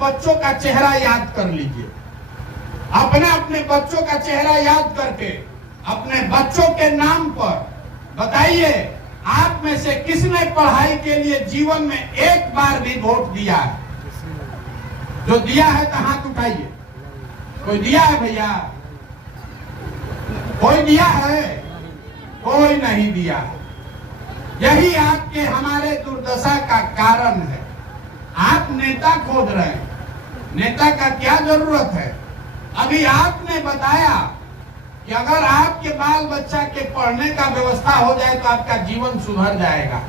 बच्चों का चेहरा याद कर लीजिए। अपने अपने बच्चों का चेहरा याद करके अपने बच्चों के नाम पर बताइए, आप में से किसने पढ़ाई के लिए जीवन में एक बार भी वोट दिया है? जो दिया है तो हाथ उठाइए। कोई दिया है भैया? कोई दिया है? कोई नहीं दिया। यही आपके हमारे दुर्दशा का कारण है। आप नेता खोज रहे हैं, नेता का क्या जरूरत है? अभी आपने बताया कि अगर आपके बाल बच्चा के पढ़ने का व्यवस्था हो जाए तो आपका जीवन सुधर जाएगा,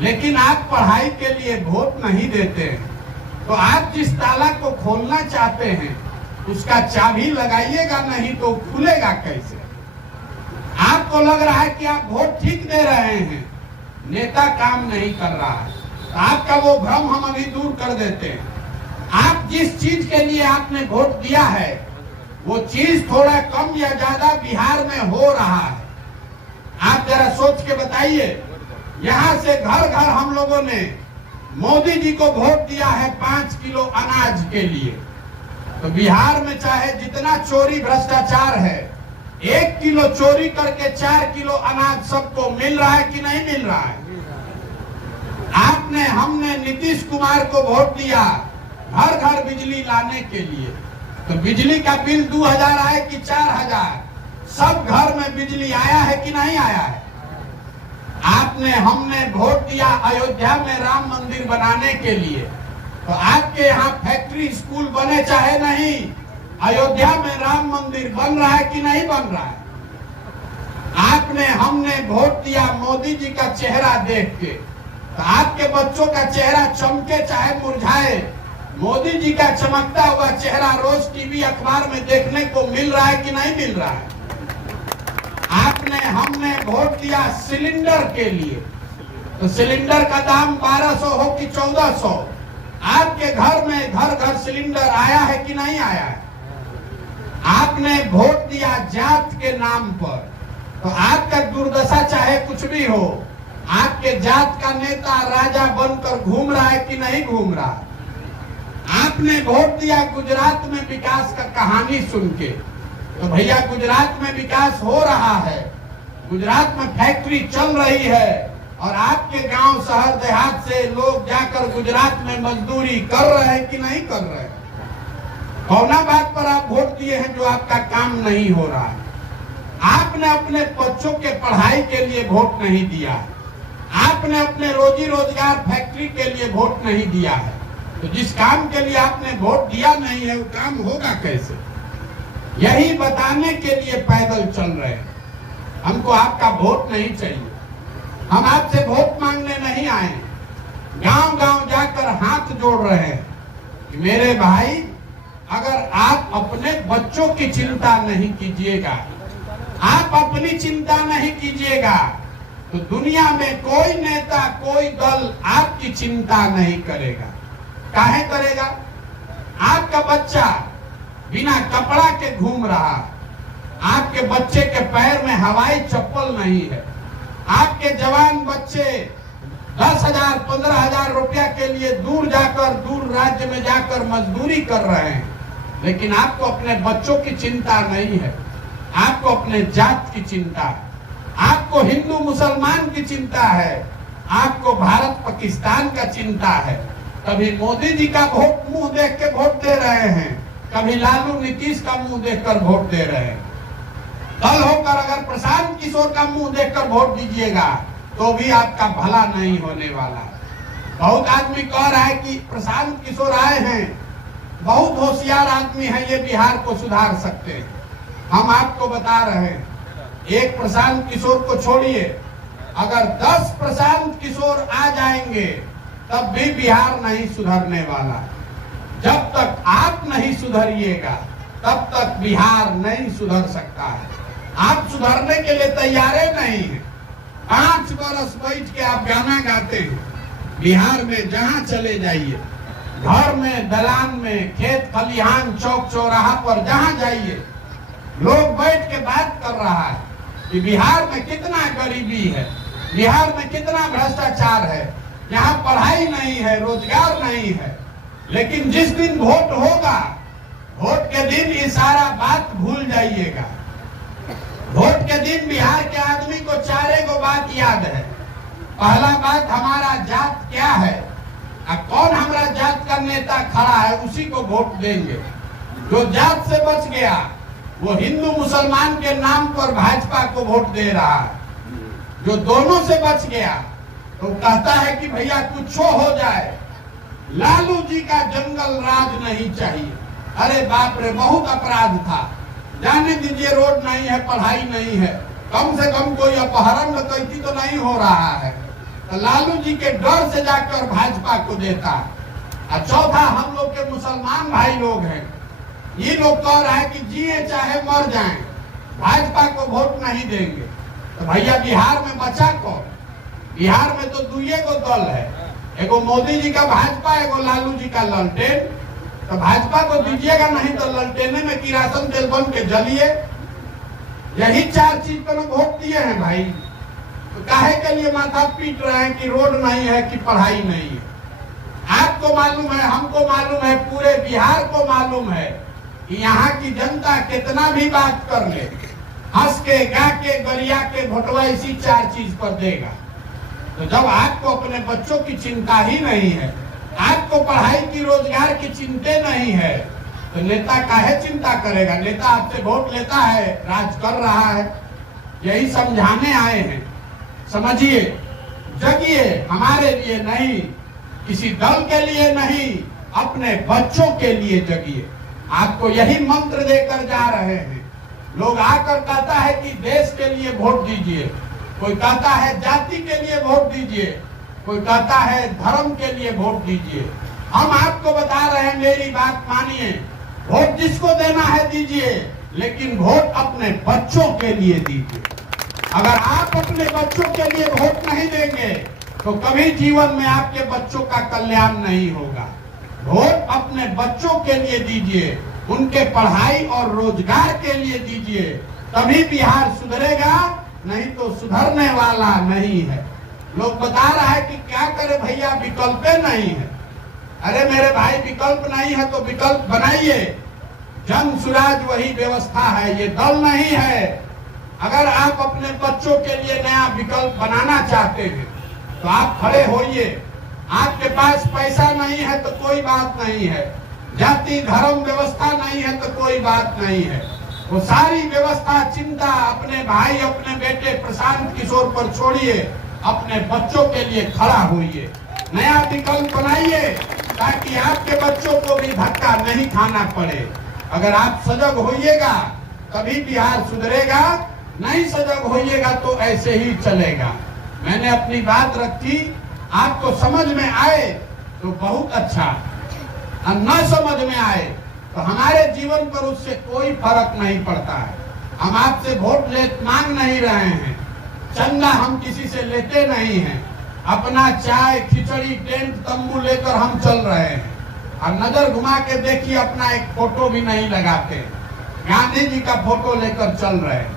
लेकिन आप पढ़ाई के लिए वोट नहीं देते हैं। तो आप जिस ताला को खोलना चाहते हैं उसका चाबी लगाइएगा, नहीं तो खुलेगा कैसे? आपको लग रहा है कि आप वोट ठीक दे रहे हैं, नेता काम नहीं कर रहा है, तो आपका वो भ्रम हम अभी दूर कर देते हैं। आप जिस चीज के लिए आपने वोट दिया है वो चीज थोड़ा कम या ज्यादा बिहार में हो रहा है। आप जरा सोच के बताइए। यहाँ से घर घर हम लोगों ने मोदी जी को वोट दिया है 5 किलो अनाज के लिए। तो बिहार में चाहे जितना चोरी भ्रष्टाचार है, 1 किलो चोरी करके 4 किलो अनाज सबको मिल रहा है कि नहीं मिल रहा है? हमने नीतीश कुमार को वोट दिया घर घर बिजली लाने के लिए। तो बिजली का बिल 2000 आए कि 4000, सब घर में बिजली आया है कि नहीं आया है? हमने वोट दिया अयोध्या में राम मंदिर बनाने के लिए। तो आपके यहाँ फैक्ट्री स्कूल बने चाहे नहीं, अयोध्या में राम मंदिर बन रहा है कि नहीं बन रहा है? हमने वोट दिया मोदी जी का चेहरा देख के। तो आपके बच्चों का चेहरा चमके चाहे मुरझाए, मोदी जी का चमकता हुआ चेहरा रोज टीवी अखबार में देखने को मिल रहा है कि नहीं मिल रहा है? हमने वोट दिया सिलेंडर के लिए। तो सिलेंडर का दाम 1200 हो कि 1400, आपके घर में घर घर सिलेंडर आया है कि नहीं आया है? आपने वोट दिया जात के नाम पर। तो आपका दुर्दशा चाहे कुछ भी हो, आपके जात का नेता राजा बनकर घूम रहा है कि नहीं घूम रहा? आपने वोट दिया गुजरात में विकास का कहानी सुन के। तो भैया गुजरात में विकास हो रहा है, गुजरात में फैक्ट्री चल रही है, और आपके गांव शहर देहात से लोग जाकर गुजरात में मजदूरी कर रहे हैं कि नहीं कर रहे? कौना बात पर आप वोट दिए हैं जो आपका काम नहीं हो रहा है? आपने अपने बच्चों के पढ़ाई के लिए वोट नहीं दिया, आपने अपने रोजी रोजगार फैक्ट्री के लिए वोट नहीं दिया है। तो जिस काम के लिए आपने वोट दिया नहीं है वो काम होगा कैसे? यही बताने के लिए पैदल चल रहे हैं। हमको आपका वोट नहीं चाहिए, हम आपसे वोट मांगने नहीं आए। गांव गांव जाकर हाथ जोड़ रहे हैं कि मेरे भाई, अगर आप अपने बच्चों की चिंता नहीं कीजिएगा, आप अपनी चिंता नहीं कीजिएगा, तो दुनिया में कोई नेता कोई दल आपकी चिंता नहीं करेगा। काहे करेगा? आपका बच्चा बिना कपड़ा के घूम रहा, आपके बच्चे के पैर में हवाई चप्पल नहीं है, आपके जवान बच्चे 10,000 15,000 रुपया के लिए दूर राज्य में जाकर मजदूरी कर रहे हैं, लेकिन आपको अपने बच्चों की चिंता नहीं है। आपको अपने जात की चिंता है, आपको हिंदू मुसलमान की चिंता है, आपको भारत पाकिस्तान का चिंता है। कभी मोदी जी का मुंह देख के वोट दे रहे हैं, कभी लालू नीतीश का मुंह देखकर वोट दे रहे हैं। कल होकर अगर प्रशांत किशोर का मुंह देखकर वोट दीजिएगा तो भी आपका भला नहीं होने वाला। बहुत आदमी कह रहा है कि प्रशांत किशोर आए हैं, बहुत होशियार आदमी है, ये बिहार को सुधार सकते हैं। हम आपको बता रहे हैं, एक प्रशांत किशोर को छोड़िए, अगर 10 प्रशांत किशोर आ जाएंगे तब भी बिहार नहीं सुधरने वाला। जब तक आप नहीं सुधरिएगा तब तक बिहार नहीं सुधर सकता है। आप सुधरने के लिए तैयार नहीं है। 5 बरस बैठ के आप गाना गाते हैं, बिहार में जहां चले जाइए, घर में, दलान में, खेत खलिहान, चौक चौराहा पर जहां जाइए, लोग बैठ के बात कर रहा है कि बिहार में कितना गरीबी है, बिहार में कितना भ्रष्टाचार है, यहाँ पढ़ाई नहीं है, रोजगार नहीं है। लेकिन जिस दिन वोट होगा, वोट के दिन ये सारा बात भूल जाइएगा। वोट के दिन बिहार के आदमी को चारे को बात याद है। पहला बात, हमारा जात क्या है, कौन हमारा जात का नेता खड़ा है, उसी को वोट देंगे। जो जात से बच गया वो हिंदू मुसलमान के नाम पर भाजपा को वोट दे रहा है। जो दोनों से बच गया तो कहता है कि भैया कुछ हो जाए, लालू जी का जंगल राज नहीं चाहिए। अरे बाप रे, बहुत अपराध था। जाने दीजिए, रोड नहीं है, पढ़ाई नहीं है, कम से कम कोई अपहरण डकैती तो नहीं हो रहा है, तो लालू जी के डर से जाकर भाजपा को देता। और चौथा, हम लोग के मुसलमान भाई लोग हैं, ये लोग कह रहा है कि जिए चाहे मर जाएं, भाजपा को वोट नहीं देंगे। तो भैया बिहार में बचा कौन? बिहार में तो दुइये को दल है, एगो मोदी जी का भाजपा, एगो लालू जी का ललटेन। तो भाजपा को दीजिएगा, नहीं तो ललटेने में किरासन तेल बन के जलिए। यही चार चीज पर वोट दिए हैं भाई। तो काहे के लिए माथा पीट रहे हैं कि रोड नहीं है, कि पढ़ाई नहीं है? आपको मालूम है, हमको मालूम है, पूरे बिहार को मालूम है कि यहाँ की जनता कितना भी बात कर ले, हंस के, गा के, गरिया के वोटवा इसी चार चीज पर देगा। तो जब आपको अपने बच्चों की चिंता ही नहीं है, आपको पढ़ाई की, रोजगार की चिंता नहीं है, तो नेता काहे चिंता करेगा? नेता आपसे वोट लेता है, राज कर रहा है। यही समझाने आए हैं। समझिए, जगिए, हमारे लिए नहीं, किसी दल के लिए नहीं, अपने बच्चों के लिए जगिए। आपको यही मंत्र देकर जा रहे हैं। लोग आकर कहता है कि देश के लिए वोट दीजिए, कोई कहता है जाति के लिए वोट दीजिए, कोई कहता है धर्म के लिए वोट दीजिए। हम आपको बता रहे हैं, मेरी बात मानिए, वोट जिसको देना है दीजिए, लेकिन वोट अपने बच्चों के लिए दीजिए। अगर आप अपने बच्चों के लिए वोट नहीं देंगे तो कभी जीवन में आपके बच्चों का कल्याण नहीं होगा। वोट अपने बच्चों के लिए दीजिए, उनके पढ़ाई और रोजगार के लिए दीजिए, तभी बिहार सुधरेगा, नहीं तो सुधरने वाला नहीं है। लोग बता रहा है कि क्या करे भैया, विकल्प नहीं है। अरे मेरे भाई, विकल्प नहीं है तो विकल्प बनाइए। जन सुराज वही व्यवस्था है, ये दल नहीं है। अगर आप अपने बच्चों के लिए नया विकल्प बनाना चाहते हैं तो आप खड़े होइए। आपके पास पैसा नहीं है तो कोई बात नहीं है, जाति धर्म व्यवस्था नहीं है तो कोई बात नहीं है, वो सारी व्यवस्था, चिंता अपने भाई, अपने बेटे प्रशांत किशोर पर छोड़िए, अपने बच्चों के लिए खड़ा होइए, नया विकल्प बनाइए, ताकि आपके बच्चों को भी धक्का नहीं खाना पड़े। अगर आप सजग होइएगा तभी बिहार सुधरेगा, नहीं सजग होइएगा तो ऐसे ही चलेगा। मैंने अपनी बात रखी, आपको समझ में आए तो बहुत अच्छा, और न समझ में आए तो हमारे जीवन पर उससे कोई फर्क नहीं पड़ता है। हम आपसे वोट मांग नहीं रहे हैं, चंदा हम किसी से लेते नहीं हैं, अपना चाय, खिचड़ी, टेंट, तंबू लेकर हम चल रहे हैं। और नजर घुमा के देखिए, अपना एक फोटो भी नहीं लगाते, गांधी जी का फोटो लेकर चल रहे हैं।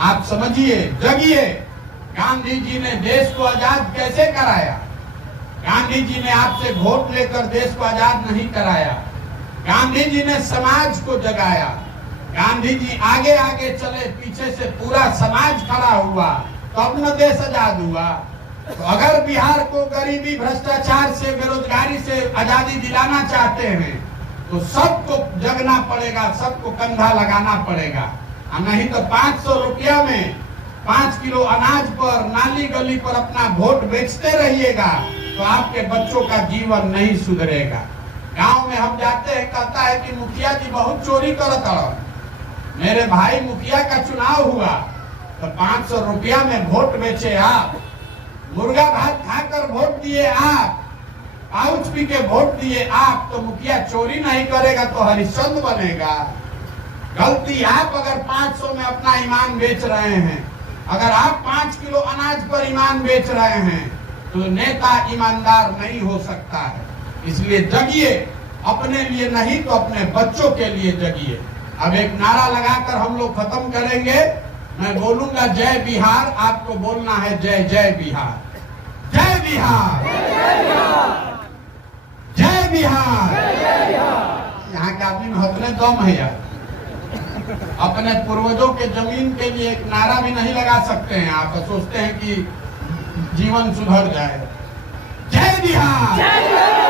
आप समझिए, जगिए। गांधी जी ने देश को आजाद कैसे कराया? गांधी जी ने आपसे वोट लेकर देश को आजाद नहीं कराया। गांधी जी ने समाज को जगाया। गांधी जी आगे आगे चले, पीछे से पूरा समाज खड़ा हुआ, तब न देश आजाद हुआ। तो अगर बिहार को गरीबी, भ्रष्टाचार से, बेरोजगारी से आजादी दिलाना चाहते हैं तो सबको जगना पड़ेगा, सबको कंधा लगाना पड़ेगा। नहीं तो 500 रुपया में 5 किलो अनाज पर, नाली गली पर अपना वोट बेचते रहिएगा तो आपके बच्चों का जीवन नहीं सुधरेगा। गांव में हम जाते हैं, कहता है कि मुखिया जी बहुत चोरी करता है। मेरे भाई, मुखिया का चुनाव हुआ तो 500 रुपया में वोट बेचे आप, मुर्गा भात खाकर वोट दिए आप, पाउच पी के वोट दिए आप, तो मुखिया चोरी नहीं करेगा तो हरिश्चंद्र बनेगा। गलती आप अगर 500 में अपना ईमान बेच रहे हैं, अगर आप 5 किलो अनाज पर ईमान बेच रहे हैं तो नेता ईमानदार नहीं हो सकता है। इसलिए जगिए, अपने लिए नहीं तो अपने बच्चों के लिए जगिए। अब एक नारा लगाकर हम लोग खत्म करेंगे। मैं बोलूंगा जय बिहार, आपको बोलना है जय जय बिहार। जय बिहार, जय बिहार। यहाँ के आदमी में हौसले दम है यार। अपने पूर्वजों के जमीन के लिए एक नारा भी नहीं लगा सकते हैं आप, सोचते हैं कि जीवन सुधर जाए। जय बिहार।